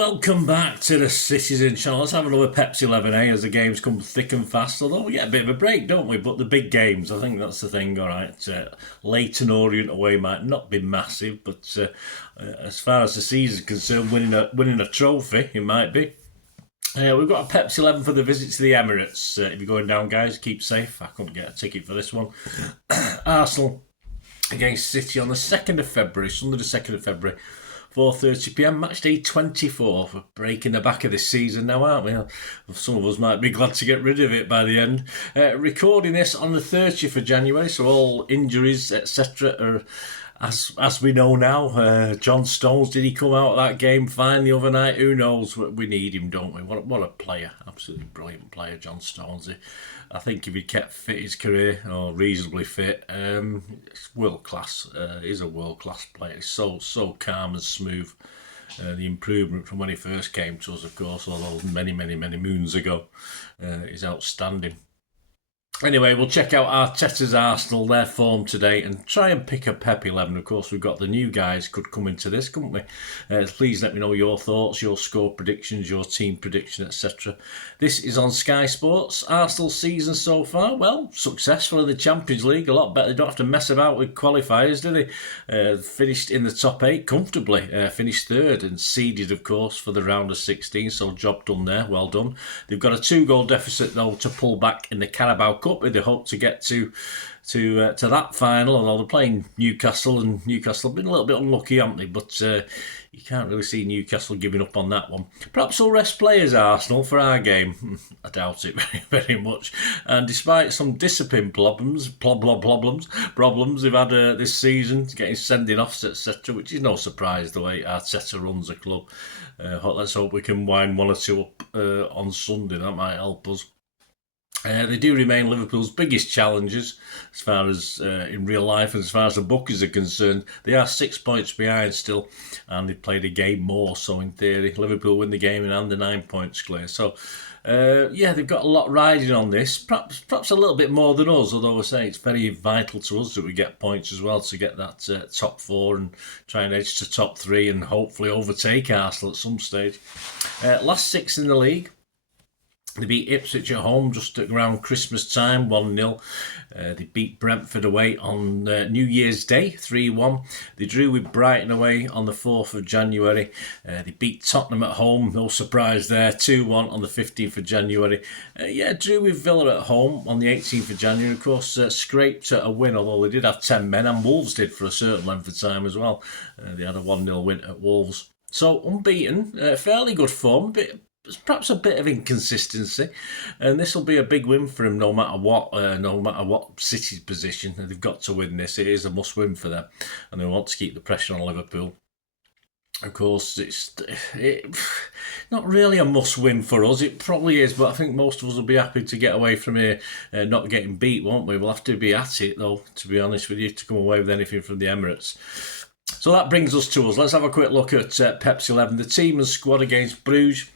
welcome back to the Citizen channel. Let's have another Pepsi 11A as the games come thick and fast. Although we get a bit of a break, don't we? But the big games, I think that's the thing, all right. Leighton Orient away might not be massive, but as far as the season's concerned, winning a trophy, it might be. We've got a Pepsi 11 for the visit to the Emirates. If you're going down, guys, keep safe. I couldn't get a ticket for this one. Arsenal against City on the 2nd of February, Sunday the 2nd of February. 4:30pm, match day 24. We're breaking the back of this season now, aren't we? Some of us might be glad to get rid of it by the end. Recording this on the 30th of January, so all injuries, etc. are as we know now. John Stones, did he come out of that game fine the other night? Who knows? We need him, don't we? What a player. Absolutely brilliant player, John Stones. I think if he kept fit his career, or reasonably fit, it's world class. He's a world class player. He's so calm and smooth. The improvement from when he first came to us, of course, although many moons ago, is outstanding. Anyway, we'll check out Arteta's Arsenal, their form today, and try and pick a Pep 11. Of course, we've got the new guys could come into this, couldn't we? Please let me know your thoughts, your score predictions, your team prediction, etc. This is on Sky Sports. Arsenal's season so far, well, successful in the Champions League, a lot better. They don't have to mess about with qualifiers, do they? Finished in the top 8 comfortably, finished 3rd and seeded, of course, for the round of 16, so job done there, well done. They've got a 2-goal deficit, though, to pull back in the Carabao Cup, with the hope to get to that final, although they're playing Newcastle, and Newcastle have been a little bit unlucky, haven't they? But you can't really see Newcastle giving up on that one. Perhaps we'll rest players, Arsenal, for our game. I doubt it very much. And despite some discipline problems they've had this season, getting sending offs, etc., which is no surprise the way Arteta runs the club. Let's hope we can wind 1 or 2 up on Sunday. That might help us. They do remain Liverpool's biggest challengers as far as in real life, and as far as the bookies are concerned. They are 6 points behind still, and they've played a game more, so in theory Liverpool win the game and under 9 points clear. So they've got a lot riding on this, perhaps a little bit more than us, although I say it's very vital to us that we get points as well to get that top 4 and try and edge to top 3 and hopefully overtake Arsenal at some stage. Last 6 in the league. They beat Ipswich at home just at around Christmas time, 1-0. They beat Brentford away on New Year's Day, 3-1. They drew with Brighton away on the 4th of January. They beat Tottenham at home, no surprise there, 2-1 on the 15th of January. Drew with Villa at home on the 18th of January. Of course, scraped a win, although they did have 10 men, and Wolves did for a certain length of time as well. They had a 1-0 win at Wolves. So, unbeaten, fairly good form, perhaps a bit of inconsistency, and this will be a big win for him no matter what City's position. They've got to win this. It is a must win for them, and they want to keep the pressure on Liverpool. Of course, it's not really a must win for us. It probably is, but I think most of us will be happy to get away from here not getting beat, won't we? We'll have to be at it, though, to be honest with you, to come away with anything from the Emirates. So that brings us to us. Let's have a quick look at Pepsi 11. The team and squad against Bruges.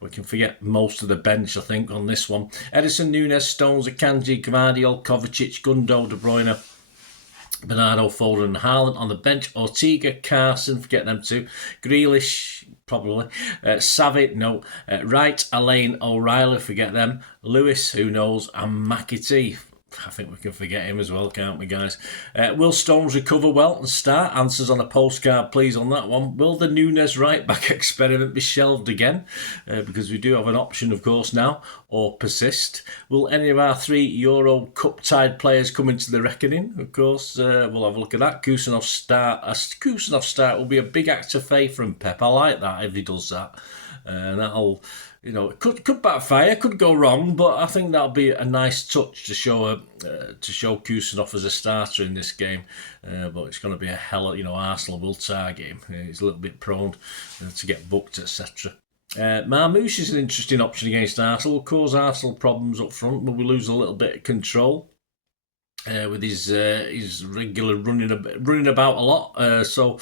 We can forget most of the bench, I think, on this one. Edison, Nunes, Stones, Akanji, Gvardiol, Kovacic, Gundo, De Bruyne, Bernardo, Foden and Haaland. On the bench, Ortega, Carson, forget them two. Grealish, probably. Savic, no. Wright, Alain, O'Reilly, forget them. Lewis, who knows, and McAtee. I think we can forget him as well, can't we, guys? Will Stones recover well and start? Answers on a postcard, please, on that one. Will the Nunes right-back experiment be shelved again? Because we do have an option, of course, now, or persist. Will any of our 3 Euro Cup-tied players come into the reckoning? Of course, we'll have a look at that. Kusanov's start will be a big act of faith from Pep. I like that if he does that. That'll... it could backfire, could go wrong, but I think that'll be a nice touch to show Kusanov as a starter in this game. But it's going to be a hell of, Arsenal will target him. He's a little bit prone to get booked, etc. Marmoush is an interesting option against Arsenal. Will cause Arsenal problems up front. Will we lose a little bit of control? with his regular running about a lot. So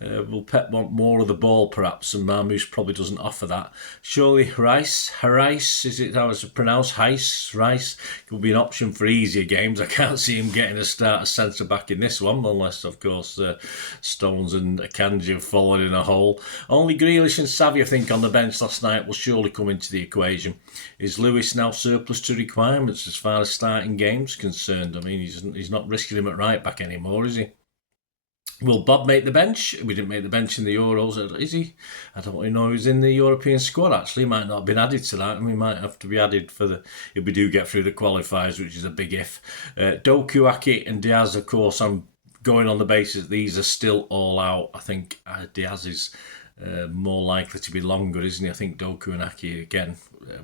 will Pep want more of the ball perhaps, and Marmoush probably doesn't offer that. Surely Harais, is it how it's pronounced? Rice could be an option for easier games. I can't see him getting a start as centre back in this one, unless of course Stones and Akanji have fallen in a hole. Only Grealish and Savvy, I think, on the bench last night will surely come into the equation. Is Lewis now surplus to requirements as far as starting games concerned? I mean, he's not risking him at right back anymore, is he? Will Bob make the bench? We didn't make the bench in the Euros, is he? I don't really know who's in the European squad, actually. He might not have been added to that, and we might have to be added if we do get through the qualifiers, which is a big if. Doku, Aki and Diaz, of course, I'm going on the basis that these are still all out. I think Diaz is more likely to be longer, isn't he? I think Doku and Aki, again,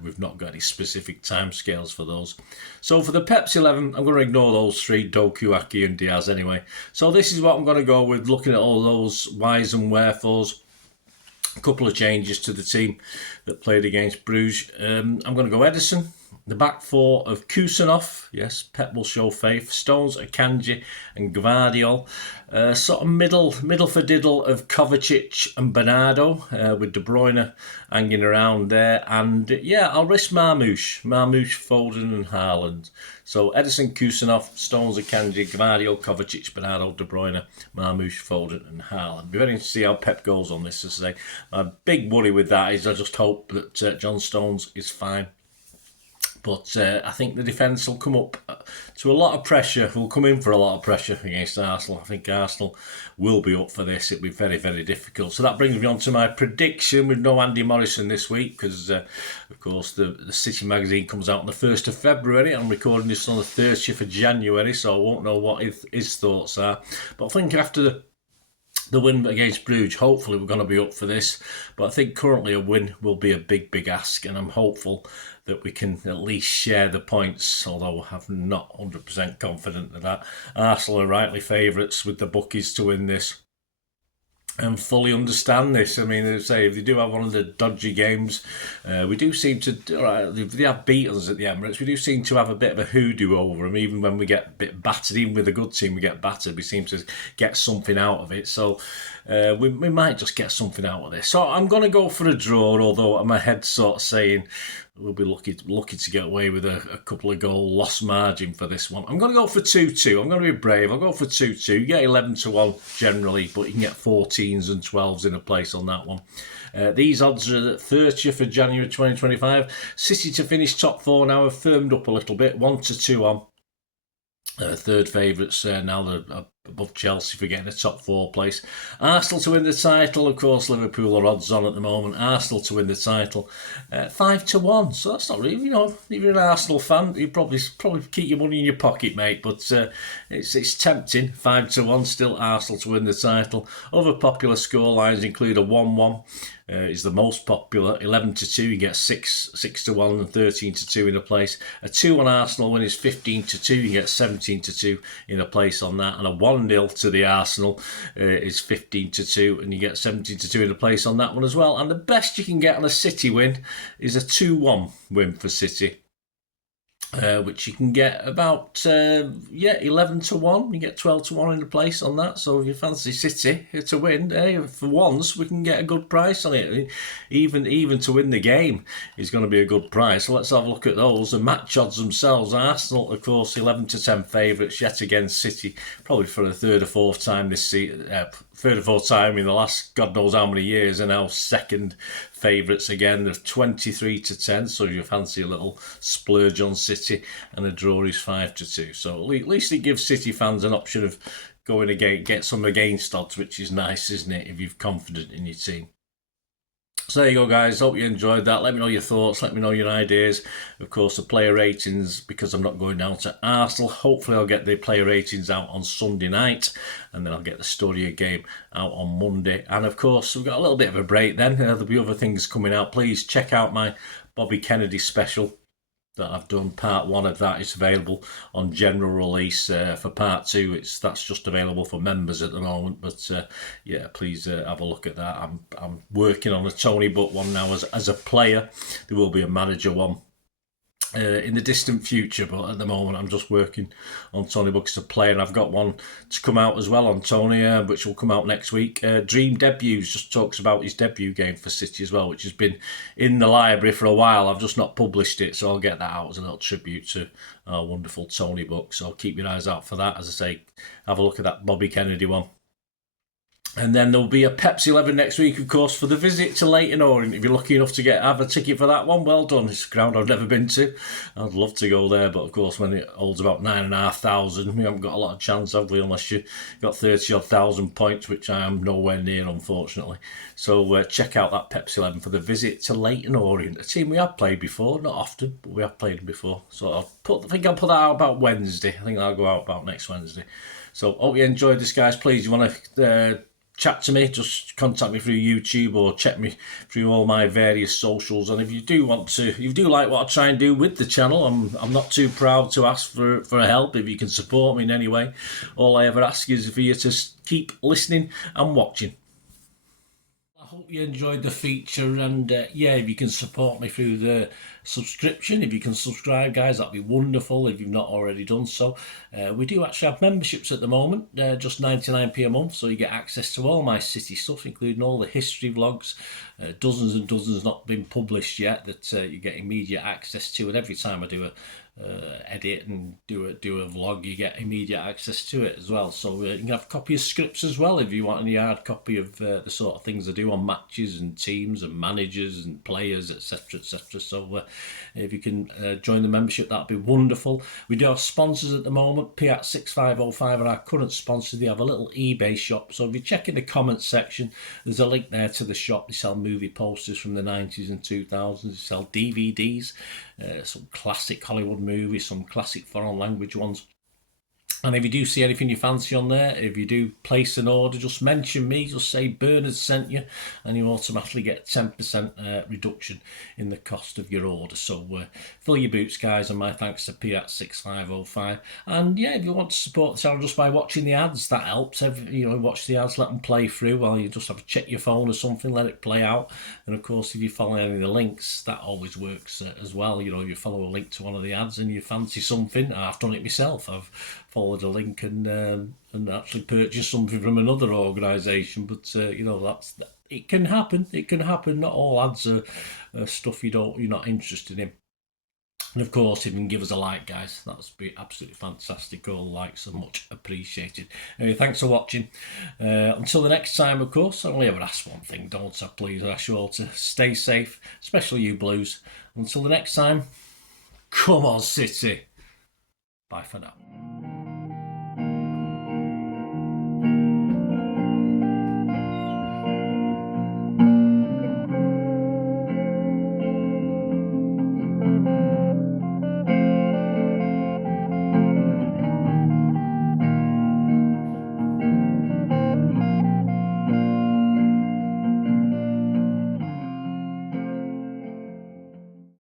we've not got any specific timescales for those. So for the Pepsi 11, I'm going to ignore those three, Doku, Aki and Diaz anyway. So this is what I'm going to go with, looking at all those whys and wherefores. A couple of changes to the team that played against Bruges. I'm going to go Edison. The back four of Kusanov, yes, Pep will show faith. Stones, Akanji and Gvardiol. Sort of middle for diddle of Kovacic and Bernardo, with De Bruyne hanging around there. And yeah, I'll risk Marmoush, Foden and Haaland. So Edison, Kusanov, Stones, Akanji, Gvardiol, Kovacic, Bernardo, De Bruyne, Marmoush, Foden and Haaland. Be very interesting to see how Pep goes on this. As I say, my big worry with that is I just hope that John Stones is fine. But I think the defence will come up to a lot of pressure. Will come in for a lot of pressure against Arsenal. I think Arsenal will be up for this. It'll be very, very difficult. So that brings me on to my prediction with no Andy Morrison this week because, of course, the City magazine comes out on the 1st of February. I'm recording this on the 30th of January, so I won't know what his thoughts are. But I think after the win against Bruges, hopefully we're going to be up for this. But I think currently a win will be a big, big ask, and I'm hopeful that we can at least share the points, although I'm not 100% confident of that. Arsenal are rightly favourites with the bookies to win this. And fully understand this. I mean, they say if they do have one of the dodgy games, we do seem to, if they have beaten us at the Emirates, we do seem to have a bit of a hoodoo over them. Even when we get a bit battered, even with a good team, we get battered. We seem to get something out of it. So we might just get something out of this. So I'm going to go for a draw, although my head's sort of saying we'll be lucky to get away with a couple of goal loss margin for this one. I'm going to go for 2-2. I'm going to be brave. I'll go for 2-2. You get 11-1 generally, but you can get 14s and 12s in a place on that one. These odds are at 30th of January 2025. City to finish top four now have firmed up a little bit. 1-2 on. Third favourites now, they're above Chelsea for getting a top four place. Arsenal to win the title, of course. Liverpool are odds on at the moment. Arsenal to win the title, 5-1. So that's not really, if you're an Arsenal fan, you probably keep your money in your pocket, mate. But it's tempting. 5-1, still Arsenal to win the title. Other popular scorelines include a 1-1. Is the most popular. 11-2, you get 6-1 and 13-2 in a place. A 2-1 Arsenal win is 15-2, you get 17-2 in a place on that. And a 1-0 to the Arsenal is 15-2, and you get 17-2 in a place on that one as well. And the best you can get on a City win is a 2-1 win for City. Which you can get about 11-1. You get 12-1 in the place on that. So if you fancy City to win, for once we can get a good price on it. Even to win the game is going to be a good price. So let's have a look at those. The match odds themselves. Arsenal, of course, 11-10 favourites yet again. City probably for the third or fourth time this season. Third or fourth time in the last God knows how many years, and now second favourites again. They're 23-10, so if you fancy a little splurge on City, and a draw is 5-2. So at least it gives City fans an option of going again, get some against odds, which is nice, isn't it, if you're confident in your team. So there you go, guys. Hope you enjoyed that. Let me know your thoughts. Let me know your ideas. Of course, the player ratings, because I'm not going down to Arsenal. Hopefully, I'll get the player ratings out on Sunday night. And then I'll get the Studio game out on Monday. And of course, we've got a little bit of a break then. There'll be other things coming out. Please check out my Bobby Kennedy special that I've done. Part 1 of that is available on general release. For part 2, that's just available for members at the moment. But please have a look at that. I'm working on a Tony Butt one now as a player. There will be a manager one in the distant future, but at the moment I'm just working on Tony books to play, and I've got one to come out as well on Tony, which will come out next week. Dream Debuts, just talks about his debut game for City as well, which has been in the library for a while. I've just not published it, so I'll get that out as a little tribute to our wonderful Tony book. So keep your eyes out for that. As I say, have a look at that Bobby Kennedy one. And then there'll be a Pepsi 11 next week, of course, for the visit to Leyton Orient. If you're lucky enough to have a ticket for that one, well done. It's a ground I've never been to. I'd love to go there, but of course, when it holds about 9,500, we haven't got a lot of chance, have we? Unless you got 30 odd thousand points, which I am nowhere near, unfortunately. So check out that Pepsi 11 for the visit to Leyton Orient, a team we have played before, not often, but we have played them before. So I think I'll put that out about Wednesday. I think that'll go out about next Wednesday. So hope you enjoyed this, guys. Please, you want to chat to me, just contact me through YouTube or check me through all my various socials. And if you do like what I try and do with the channel, I'm not too proud to ask for help. If you can support me in any way, all I ever ask is for you to keep listening and watching. I hope you enjoyed the feature, and if you can support me through the subscription, if you can subscribe, guys, that'd be wonderful if you've not already done so. We do actually have memberships at the moment, just 99p a month, so you get access to all my City stuff, including all the history vlogs, dozens and dozens not been published yet, that you get immediate access to, and every time I do a edit and do a vlog, you get immediate access to it as well. So you can have a copy of scripts as well if you want any hard copy of the sort of things I do on matches and teams and managers and players, etc, etc. So if you can join the membership, that'd be wonderful. We do have sponsors at the moment. Piat 6505 are our current sponsor. They have a little eBay shop, so if you check in the comments section, there's a link there to the shop. They sell movie posters from the 90s and 2000s. They sell DVDs, some classic Hollywood movies, some classic foreign language ones. And if you do see anything you fancy on there, if you do place an order, just mention me, just say Bernard sent you, and you automatically get 10% reduction in the cost of your order. So fill your boots, guys, and my thanks to Piat 6505. And if you want to support the channel just by watching the ads, that helps. Watch the ads, let them play through while you just have to check your phone or something, let it play out. And of course, if you follow any of the links, that always works as well. If you follow a link to one of the ads and you fancy something, I've done it myself. I've followed a link and actually purchase something from another organisation, but it can happen. It can happen. Not all ads are stuff you're not interested in. And of course, if you can give us a like, guys, that would be absolutely fantastic. All likes are much appreciated. Anyway, thanks for watching. Until the next time, of course, I only ever ask one thing, don't I? Please, I ask you all to stay safe, especially you Blues. Until the next time, come on, City. Bye for now.